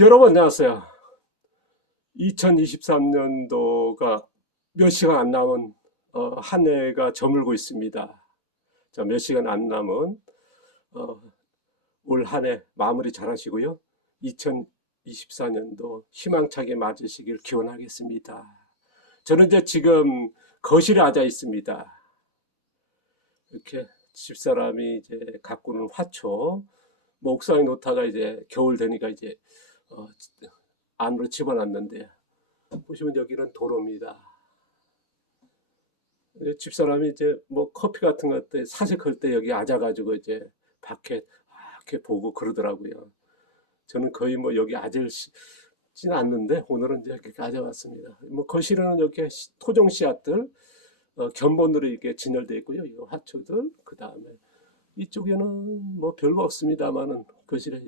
여러분 안녕하세요. 2023년도가 몇 시간 안 남은 한 해가 저물고 있습니다. 자, 몇 시간 안 남은 어, 올 한 해 마무리 잘 하시고요. 2024년도 희망차게 맞으시길 기원하겠습니다. 저는 이제 지금 거실에 앉아 있습니다. 이렇게 집사람이 이제 가꾸는 화초, 뭐 옥상에 놓다가 이제 겨울 되니까 이제 어, 안으로 집어넣는데 보시면 여기는 도로입니다. 집사람이 이제 뭐 커피 같은 것때 사색할 때 여기 앉아가지고 이제 밖에 이렇게 보고 그러더라고요. 저는 거의 뭐 여기 앉을지는 않는데 오늘은 이제 이렇게 앉아봤습니다. 뭐 거실은 이렇게 토종 씨앗들 견본으로 이렇게 진열되어 있고요. 이 화초들 그 다음에 이쪽에는 뭐 별거 없습니다만은 거실에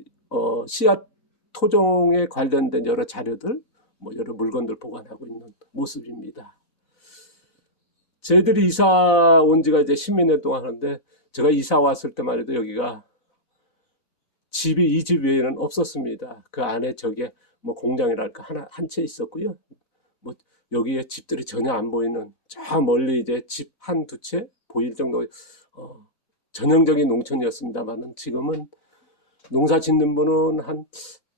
씨앗 토종에 관련된 여러 자료들 뭐 여러 물건들 보관하고 있는 모습입니다. 저희들이 이사 온 지가 이제 십몇 년 동안 하는데 제가 이사 왔을 때만 해도 여기가 집이 이 집 외에는 없었습니다. 그 안에 저게 뭐 공장이랄까 하나 한 채 있었고요. 뭐 여기에 집들이 전혀 안 보이는 저 멀리 이제 집 한 두 채 보일 정도 전형적인 농촌이었습니다만은 지금은 농사 짓는 분은 한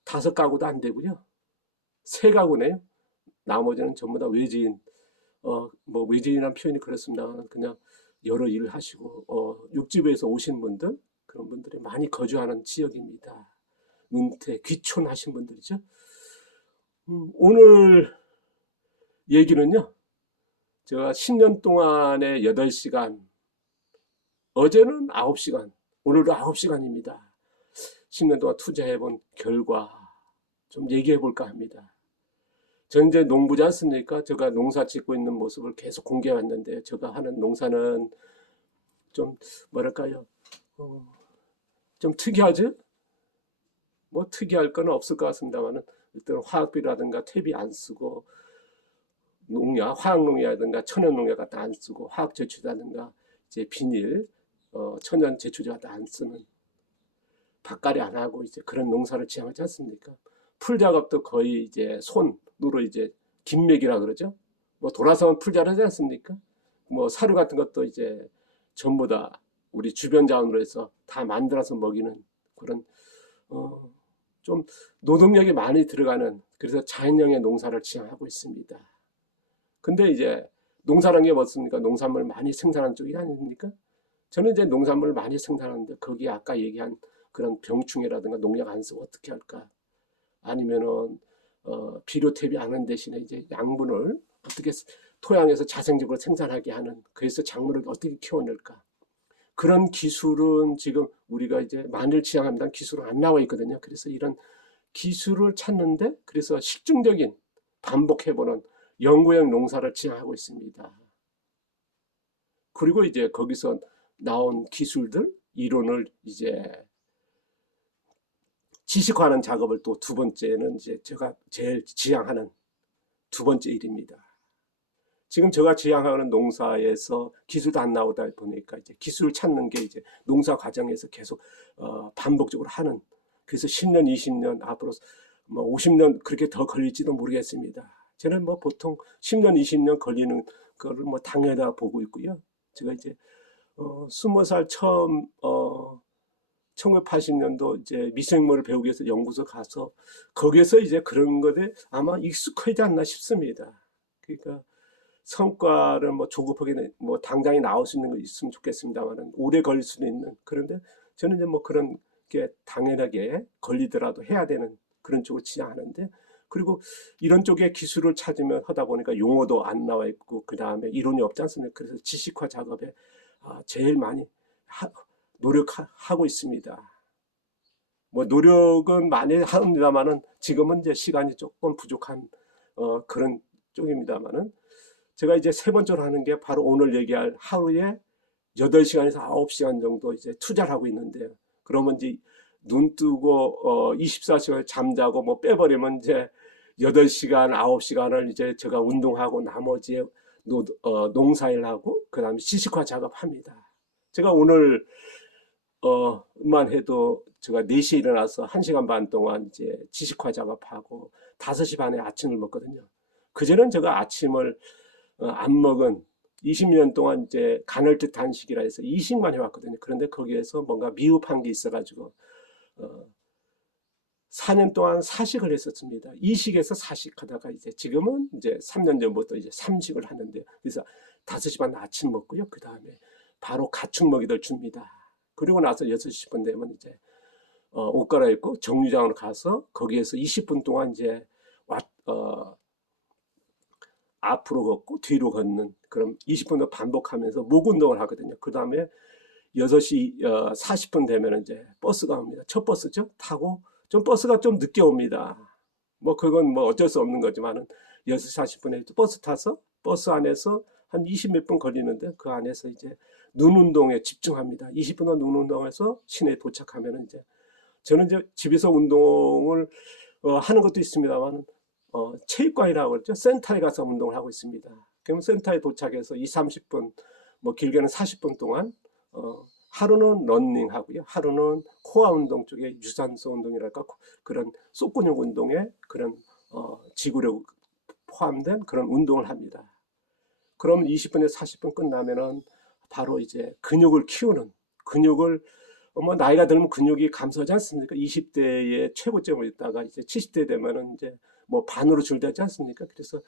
다섯 가구도 안 되고요. 세 가구네요. 나머지는 전부 다 외지인. 뭐 외지인이라는 표현이 그렇습니다만 그냥 여러 일을 하시고 육지부에서 오신 분들 그런 분들이 많이 거주하는 지역입니다. 은퇴, 귀촌하신 분들이죠. 오늘 얘기는요. 제가 10년 동안에 8시간, 어제는 9시간, 오늘도 9시간입니다. 10년 동안 투자해본 결과 좀 얘기해볼까 합니다. 저는 이제 농부지 않습니까? 제가 농사 짓고 있는 모습을 계속 공개해 왔는데 제가 하는 농사는 좀 뭐랄까요? 좀 특이하죠? 뭐 특이할 건 없을 것 같습니다만은 일단 화학비라든가 퇴비 안 쓰고 농약, 화학농약이라든가 천연농약 같은 안 쓰고 화학 제초제라든가 이제 비닐, 천연 제초제 같은 안 쓰는 밭갈이 안 하고 이제 그런 농사를 지향하지 않습니까? 풀 작업도 거의 이제 손으로 이제 김맥이라 그러죠. 뭐 돌아서면 풀 자르지 않습니까? 뭐 사료 같은 것도 이제 전부 다 우리 주변 자원으로 해서 다 만들어서 먹이는 그런 좀 노동력이 많이 들어가는 그래서 자연형의 농사를 지향하고 있습니다. 근데 이제 농사라는 게 뭐습니까? 농산물 많이 생산하는 쪽이 아닙니까? 저는 이제 농산물을 많이 생산하는데 거기에 아까 얘기한 그런 병충해라든가 농약 안 쓰고 어떻게 할까? 아니면은 비료 퇴비 안 하는 대신에 이제 양분을 어떻게 토양에서 자생적으로 생산하게 하는 그래서 작물을 어떻게 키워낼까? 그런 기술은 지금 우리가 이제 만일 지향합니다 기술은 안 나와 있거든요. 그래서 이런 기술을 찾는데 그래서 실증적인 반복해보는 연구형 농사를 지향하고 있습니다. 그리고 이제 거기서 나온 기술들, 이론을 이제 지식화하는 작업을 또 두 번째는 이제 제가 제일 지향하는 두 번째 일입니다. 지금 제가 지향하는 농사에서 기술도 안 나오다 보니까 이제 기술을 찾는 게 이제 농사 과정에서 계속 반복적으로 하는 그래서 10년, 20년 앞으로 뭐 50년 그렇게 더 걸릴지도 모르겠습니다. 저는 뭐 보통 10년, 20년 걸리는 거를 뭐 당연하다 보고 있고요. 제가 이제 20살 처음 1980년도 이제 미생물을 배우기 위해서 연구소 가서 거기에서 이제 그런 것에 아마 익숙하지 않나 싶습니다. 그러니까 성과를 뭐 조급하게 뭐 당장에 나올 수 있는 거 있으면 좋겠습니다만은 오래 걸릴 수도 있는 그런데 저는 이제 뭐 그런 게 당연하게 걸리더라도 해야 되는 그런 쪽을 지향하는데 그리고 이런 쪽에 기술을 찾으면 하다 보니까 용어도 안 나와 있고 그 다음에 이론이 없지 않습니까? 그래서 지식화 작업에 제일 많이 노력하고 있습니다. 뭐 노력은 많이 합니다만은 지금은 이제 시간이 조금 부족한 그런 쪽입니다만은 제가 이제 세 번째로 하는 게 바로 오늘 얘기할 하루에 8시간에서 9시간 정도 이제 투자를 하고 있는데요. 그러면 이제 눈 뜨고 24시간 잠자고 뭐 빼버리면 이제 8시간, 9시간을 이제 제가 운동하고 나머지 농사일하고 그다음에 지식화 작업합니다. 제가 오늘 만 해도 제가 4시에 일어나서 1시간 반 동안 이제 지식화 작업하고 5시 반에 아침을 먹거든요. 그전엔 제가 아침을 안 먹은 20년 동안 이제 간헐적 단식이라 해서 이식만 해왔거든요. 그런데 거기에서 뭔가 미흡한 게 있어가지고 4년 동안 사식을 했었습니다. 이식에서 사식하다가 이제 지금은 이제 3년 전부터 이제 삼식을 하는데, 그래서 5시 반 아침 먹고요. 그 다음에 바로 가축 먹이들 줍니다. 그리고 나서 6시 10분 되면 이제 옷 갈아입고 정류장으로 가서 거기에서 20분 동안 이제 앞으로 걷고 뒤로 걷는, 그럼 20분 더 반복하면서 목 운동을 하거든요. 그 다음에 6시 40분 되면 이제 버스가 옵니다. 첫 버스죠. 타고 좀 버스가 좀 늦게 옵니다. 뭐 그건 뭐 어쩔 수 없는 거지만은 6시 40분에 버스 타서 버스 안에서 한 20 몇 분 걸리는데 그 안에서 이제 눈 운동에 집중합니다. 20분 동안 눈 운동해서 시내에 도착하면 이제 저는 이제 집에서 운동을 하는 것도 있습니다만 체육관이라고 그러죠. 센터에 가서 운동을 하고 있습니다. 그럼 센터에 도착해서 2, 30분, 뭐 길게는 40분 동안 하루는 러닝 하고요. 하루는 코어 운동 쪽에 유산소 운동이랄까 그런 속근육 운동에 그런 지구력 포함된 그런 운동을 합니다. 그럼 20분에서 40분 끝나면은 바로 이제 근육을 키우는, 근육을 뭐 나이가 들면 근육이 감소하지 않습니까? 20대의 최고점을 있다가 이제 70대 되면은 이제 뭐 반으로 줄되지 않습니까? 그래서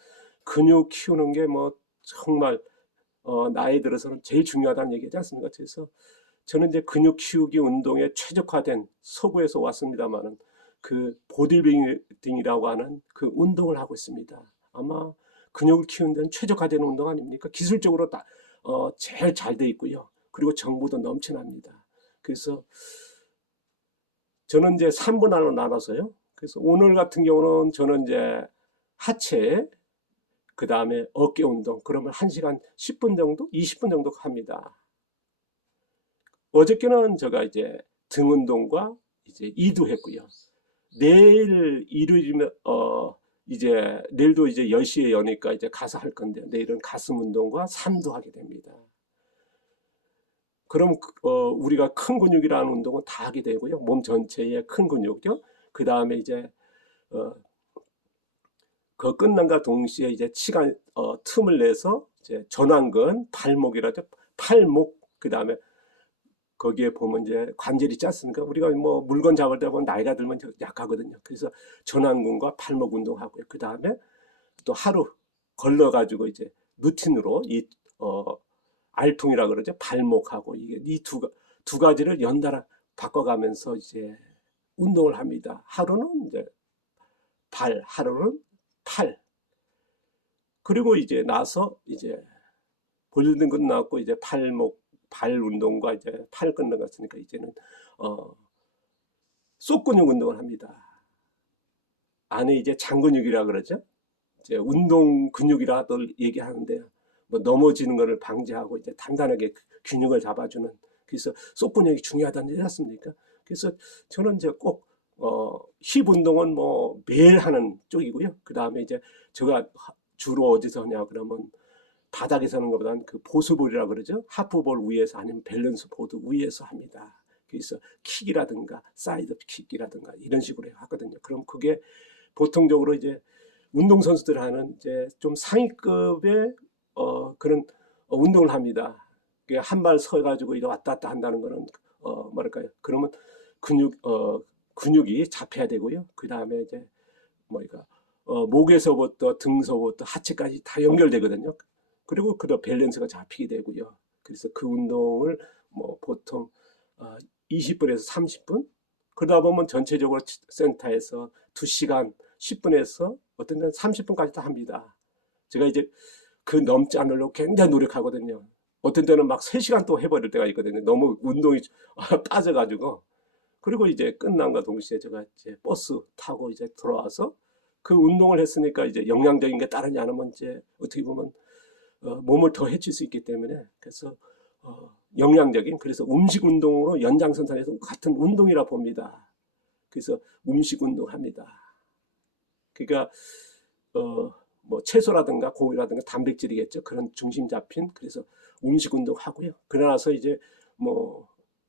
근육 키우는 게 뭐 정말 나이 들어서는 제일 중요하다는 얘기지 않습니까? 그래서 저는 이제 근육 키우기 운동에 최적화된 서구에서 왔습니다만은 그 보디빌딩이라고 하는 그 운동을 하고 있습니다. 아마 근육을 키우는 데는 최적화된 운동 아닙니까? 기술적으로 다 제일 잘 돼 있고요. 그리고 정보도 넘쳐납니다. 그래서 저는 이제 3분할로 나눠서요. 그래서 오늘 같은 경우는 저는 이제 하체, 그 다음에 어깨 운동, 그러면 1시간 10분 정도, 20분 정도 합니다. 어저께는 제가 이제 등 운동과 이제 2두 했고요. 내일 일요일이면 이제 내일도 이제 10시에 여니까 이제 가서 할 건데요. 내일은 가슴 운동과 3두 하게 됩니다. 그럼 우리가 큰 근육이라는 운동은 다 하게 되고요. 몸 전체의 큰 근육이요. 그 다음에 이제 그 끝난과 동시에 이제 시간 틈을 내서 이제 전완근, 발목이라죠. 팔목, 그 다음에 거기에 보면 이제 관절이 있지 않습니까? 우리가 뭐 물건 잡을 때 보면 나이가 들면 약하거든요. 그래서 전완근과 팔목 운동하고요. 그 다음에 또 하루 걸러가지고 이제 루틴으로 이 알통이라 그러죠. 발목하고 이게 이 두 가지를 연달아 바꿔가면서 이제 운동을 합니다. 하루는 이제 발, 하루는 팔. 그리고 이제 나서 이제 볼링 끝났고 이제 팔목, 발 운동과 이제 팔 끝나갔으니까 이제는 속근육 운동을 합니다. 안에 이제 장근육이라 그러죠. 이제 운동 근육이라도 얘기하는데 뭐 넘어지는 것을 방지하고 이제 단단하게 균형을 잡아주는, 그래서 속근육이 중요하다는 얘기 않습니까? 그래서 저는 이제 꼭 힙 운동은 뭐 매일 하는 쪽이고요. 그 다음에 이제 제가 주로 어디서 하냐 그러면 바닥에서 하는 것보다는 그 보수볼이라 그러죠. 하프볼 위에서 아니면 밸런스 보드 위에서 합니다. 그래서 킥이라든가 사이드 킥이라든가 이런 식으로 하거든요. 그럼 그게 보통적으로 이제 운동선수들 하는 이제 좀 상위급의 그런 운동을 합니다. 한 발 서가지고 이렇게 왔다 갔다 한다는 거는 뭐랄까요? 그러면 근육이 잡혀야 되고요. 그 다음에 이제 뭐니까 목에서부터 등서부터 하체까지 다 연결되거든요. 그리고 그 밸런스가 잡히게 되고요. 그래서 그 운동을 뭐 보통 20분에서 30분, 그러다 보면 전체적으로 센터에서 2시간 10분에서 어떤 데는 30분까지 다 합니다. 제가 이제 그 넘지 않으려고 굉장히 노력하거든요. 어떤 때는 막 3시간 또 해버릴 때가 있거든요. 너무 운동이 빠져가지고. 그리고 이제 끝난과 동시에 제가 이제 버스 타고 이제 들어와서 그 운동을 했으니까 이제 영양적인 게 따르지 않으면 이제 어떻게 보면 몸을 더 해칠 수 있기 때문에, 그래서 영양적인, 그래서 음식 운동으로 연장선상에서 같은 운동이라 봅니다. 그래서 음식 운동합니다. 그러니까 뭐 채소라든가 고기라든가 단백질이겠죠. 그런 중심 잡힌, 그래서 음식 운동 하고요. 그러나서 이제 뭐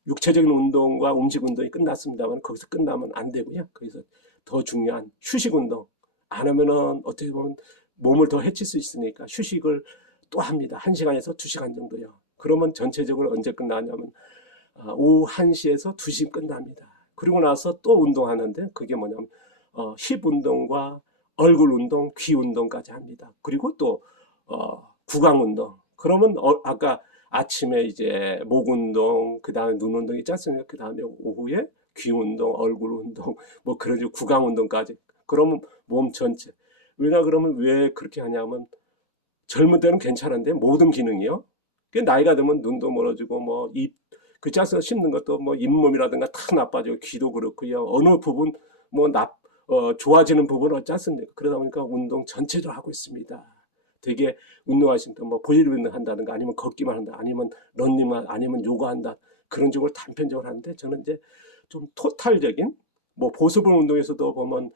육체적인 운동과 음식 운동이 끝났습니다만 거기서 끝나면 안 되고요. 거기서 더 중요한 휴식 운동 안 하면은 어떻게 보면 몸을 더 해칠 수 있으니까 휴식을 또 합니다. 1시간에서 2시간 정도요. 그러면 전체적으로 언제 끝나냐면 오후 1시에서 2시 끝납니다. 그리고 나서 또 운동하는데 그게 뭐냐면 힙 운동과 얼굴 운동, 귀 운동까지 합니다. 그리고 또 구강 운동. 그러면 아까 아침에 이제 목 운동, 그 다음에 눈 운동 있지 않습니까? 그 다음에 오후에 귀 운동, 얼굴 운동, 뭐 그런 식으로 구강 운동까지. 그러면 몸 전체. 왜냐 그러면 왜 그렇게 하냐면 젊은 때는 괜찮은데 모든 기능이요. 나이가 들면 눈도 멀어지고 뭐 입, 그 짜서 씹는 것도 뭐 잇몸이라든가 다 나빠지고 귀도 그렇고요. 어느 부분 뭐 좋아지는 부분은 어찌 않습니까? 그러다 보니까 운동 전체적으로 하고 있습니다. 되게 운동하시는 분, 뭐 보디빌딩 한다든가 아니면 걷기만 한다, 아니면 런닝만, 아니면 요가 한다 그런 쪽으로 단편적으로 하는데 저는 이제 좀 토탈적인 뭐 보수분 운동에서도 보면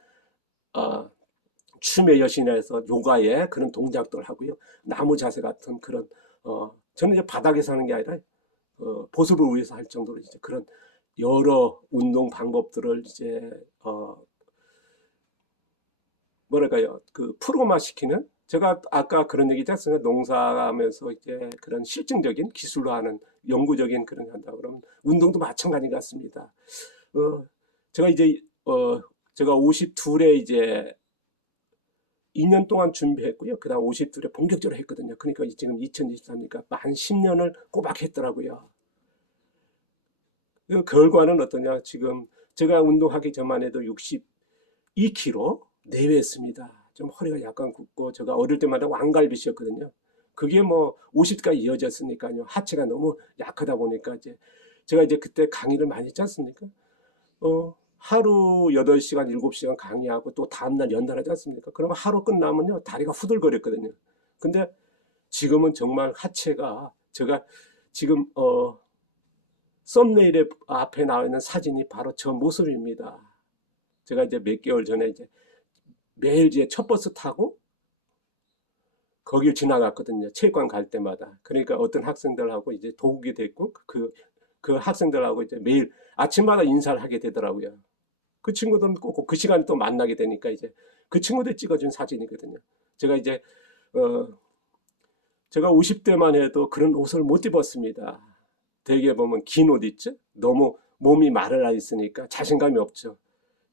아, 춤의 여신에서 요가의 그런 동작들 하고요. 나무 자세 같은 그런 저는 이제 바닥에서 하는 게 아니라 보습을 위해서 할 정도로 이제 그런 여러 운동 방법들을 이제 뭐랄까요 그 프로그마 시키는 제가 아까 그런 얘기 했잖아요. 농사하면서 이제 그런 실증적인 기술로 하는 연구적인 그런 게 한다 그러면 운동도 마찬가지 같습니다. 어, 제가 이제 제가 52에 이제 2년 동안 준비했고요. 그 다음 52에 본격적으로 했거든요. 그러니까 지금 2023니까 만 10년을 꼬박 했더라고요. 그 결과는 어떠냐? 지금 제가 운동하기 전만 해도 62kg 내외였습니다. 좀 허리가 약간 굽고 제가 어릴 때마다 왕갈비씨였거든요. 그게 뭐 50까지 이어졌으니까요. 하체가 너무 약하다 보니까 이제 제가 이제 그때 강의를 많이 했지 않습니까? 하루 8시간, 7시간 강의하고 또 다음날 연달하지 않습니까? 그러면 하루 끝나면요. 다리가 후들거렸거든요. 근데 지금은 정말 하체가 제가 지금 썸네일에 앞에 나와 있는 사진이 바로 저 모습입니다. 제가 이제 몇 개월 전에 이제 매일 이제 첫 버스 타고 거길 지나갔거든요. 체육관 갈 때마다. 그러니까 어떤 학생들하고 이제 도우게 됐고 그 학생들하고 이제 매일 아침마다 인사를 하게 되더라고요. 그 친구들은 꼭 그 시간에 또 만나게 되니까 이제 그 친구들 찍어준 사진이거든요. 제가 이제 어 제가 50대만 해도 그런 옷을 못 입었습니다. 대개 보면 긴 옷 있죠? 너무 몸이 마르라 있으니까 자신감이 없죠.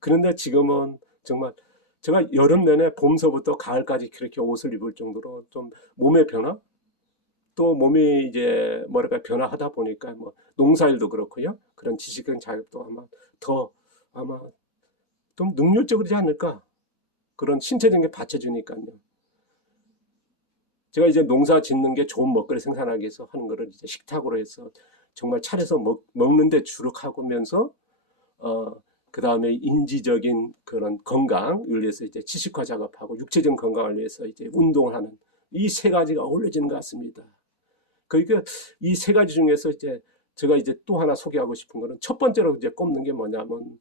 그런데 지금은 정말 제가 여름 내내 봄서부터 가을까지 그렇게 옷을 입을 정도로 좀 몸의 변화? 또 몸이 이제 뭐랄까 변화하다 보니까 뭐 농사일도 그렇고요. 그런 지식적인 자격도 아마 좀 능률적이지 않을까? 그런 신체적인 게 받쳐주니까요. 제가 이제 농사 짓는 게 좋은 먹거리 생산하기 위해서 하는 거를 이제 식탁으로 해서 정말 차려서 먹는데 주력하면서 그 다음에 인지적인 그런 건강을 위해서 이제 지식화 작업하고 육체적인 건강을 위해서 이제 운동을 하는 이 세 가지가 어우러지는 것 같습니다. 그러니까 이 세 가지 중에서 이제 제가 이제 또 하나 소개하고 싶은 거는 첫 번째로 이제 꼽는 게 뭐냐면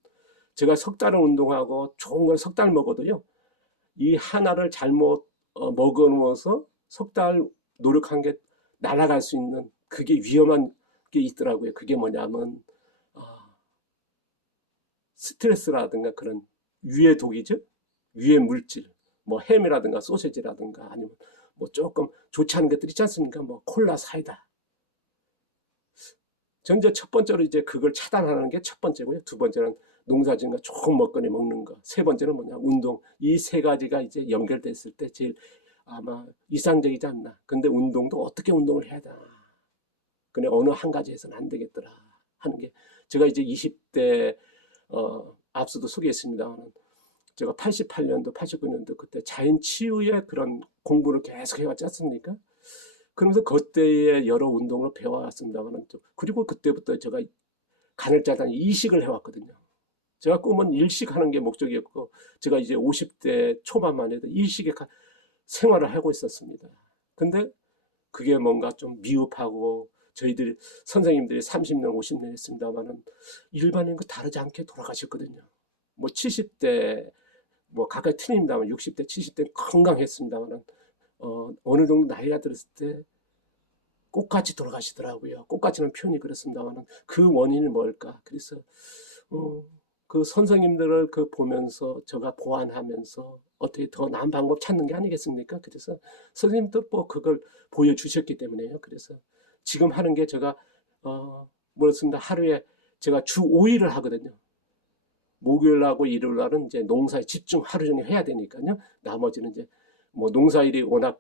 제가 석 달을 운동하고 좋은 걸 석 달 먹어도요. 이 하나를 잘못 먹어 놓아서 석 달 노력한 게 날아갈 수 있는 그게 위험한 게 있더라고요. 그게 뭐냐면 어, 스트레스라든가 그런 유해 독이죠. 유해 물질, 뭐 햄이라든가 소세지라든가 아니면 뭐 조금 좋지 않은 것들 있지 않습니까? 뭐 콜라, 사이다. 전 이제 첫 번째로 이제 그걸 차단하는 게 첫 번째고요. 두 번째는 농사짓는 거 좋은 먹거리 먹는 거. 세 번째는 뭐냐 운동. 이 세 가지가 이제 연결됐을 때 제일 아마 이상적이지 않나. 근데 운동도 어떻게 운동을 해야 되나. 근데 어느 한 가지에서는 안 되겠더라 하는 게 제가 이제 20대 앞서도 소개했습니다만 제가 88년도, 89년도 그때 자연 치유의 그런 공부를 계속 해왔지 않습니까? 그러면서 그때의 여러 운동을 배워왔습니다만 그리고 그때부터 제가 간헐자단 이식을 해왔거든요. 제가 꿈은 일식하는 게 목적이었고 제가 이제 50대 초반만 해도 일식의 생활을 하고 있었습니다. 근데 그게 뭔가 좀 미흡하고 저희들 선생님들이 30년, 50년 했습니다만은 일반인과 다르지 않게 돌아가셨거든요. 뭐 70대 뭐 각각 틀립니다만 60대, 70대 건강했습니다만은 어느 정도 나이가 들었을 때 꽃같이 돌아가시더라고요. 꽃같이는 표현이 그렇습니다만 그 원인이 뭘까? 그래서 그 선생님들을 그 보면서 제가 보완하면서 어떻게 더 나은 방법 찾는 게 아니겠습니까? 그래서 선생님도 뭐 그걸 보여주셨기 때문에요. 그래서 지금 하는 게 제가 뭐였습니다. 하루에 제가 주 5일을 하거든요. 목요일하고 일요일날은 이제 농사에 집중 하루 종일 해야 되니까요. 나머지는 이제 뭐 농사일이 워낙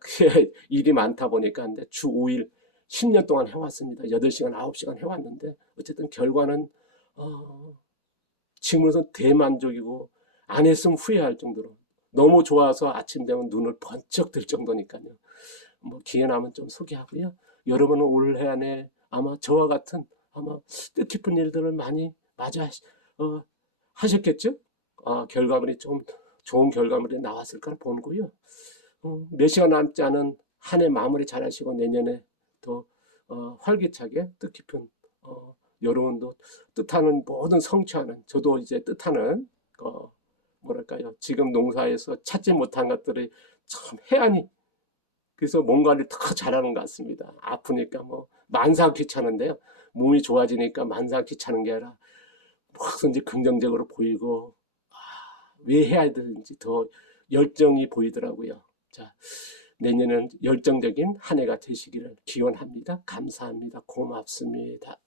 일이 많다 보니까 근데 주 5일 10년 동안 해왔습니다. 8시간, 9시간 해왔는데 어쨌든 결과는 지금으로선 대만족이고 안 했으면 후회할 정도로 너무 좋아서 아침 되면 눈을 번쩍 들 정도니까요. 뭐 기회 나면 좀 소개하고요. 여러분은 올해 안에 아마 저와 같은 아마 뜻깊은 일들을 많이 맞아 하셨겠죠? 결과물이 좀 좋은 결과물이 나왔을 거라 보고요. 몇 시간 남지 않은 한 해 마무리 잘 하시고 내년에 더 활기차게 뜻깊은 여러분도 뜻하는 모든 성취하는 저도 이제 뜻하는 뭐랄까요 지금 농사에서 찾지 못한 것들이 참 해안이 그래서 뭔가를 더 잘하는 것 같습니다. 아프니까 뭐 만사 귀찮은데요. 몸이 좋아지니까 만사 귀찮은 게 아니라 뭐든지 긍정적으로 보이고 왜 해야 되는지 더 열정이 보이더라고요. 자, 내년은 열정적인 한 해가 되시기를 기원합니다. 감사합니다. 고맙습니다.